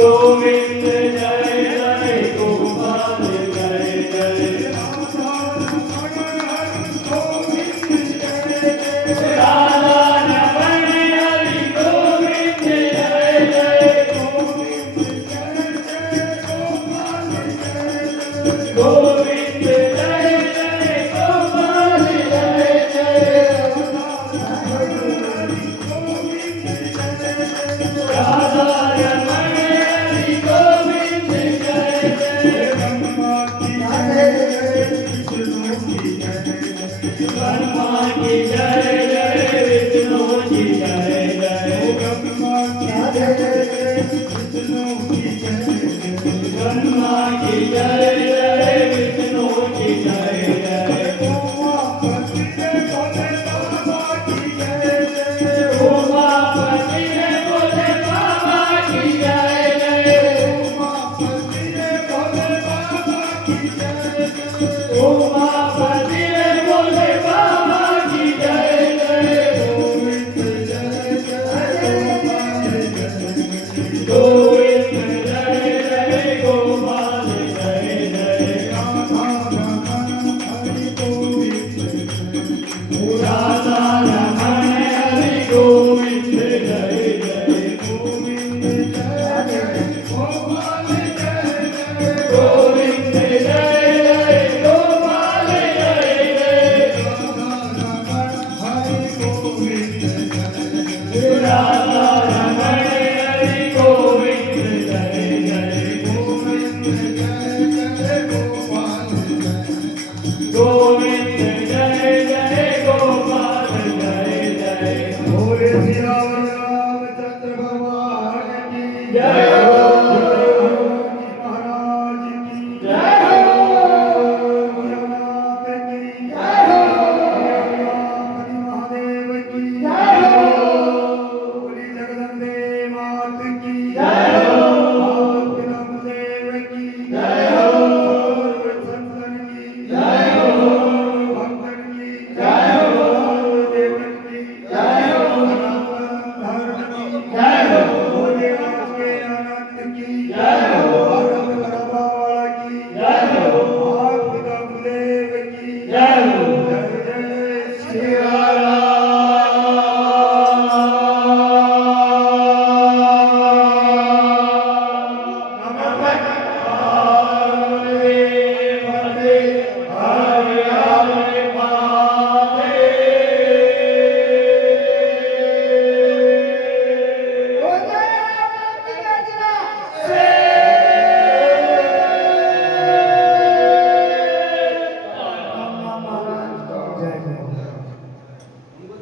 गोविंद जय जय गोपाल जय जय राधा रमण हरि गोविंद जय जय गोविंद जय जय गोपाल जय जय राधा रमण हरि गोविंद जय जय ब्रह्मा की जय जय विष्णु की जय जय ब्रह्मा की जय जय विष्णु की जय जय उमापति भोले बाबा की जय जय उमापति भोले बाबा की जय जय गोविंद जय जय गोपाल जय जय राधा रमण हरि गोविंद जय जय गोविंद जय जय गोपाल जय जय राधा रमण हरि गोविंद जय जय गोविंद जय जय गोपाल जय जय बोले श्री रामचंद्र भगवान की जय हो महाराज की जय हो भोलानाथ की जय हो गणपति महादेव की जय हो बोली जगदम्बे मात की जय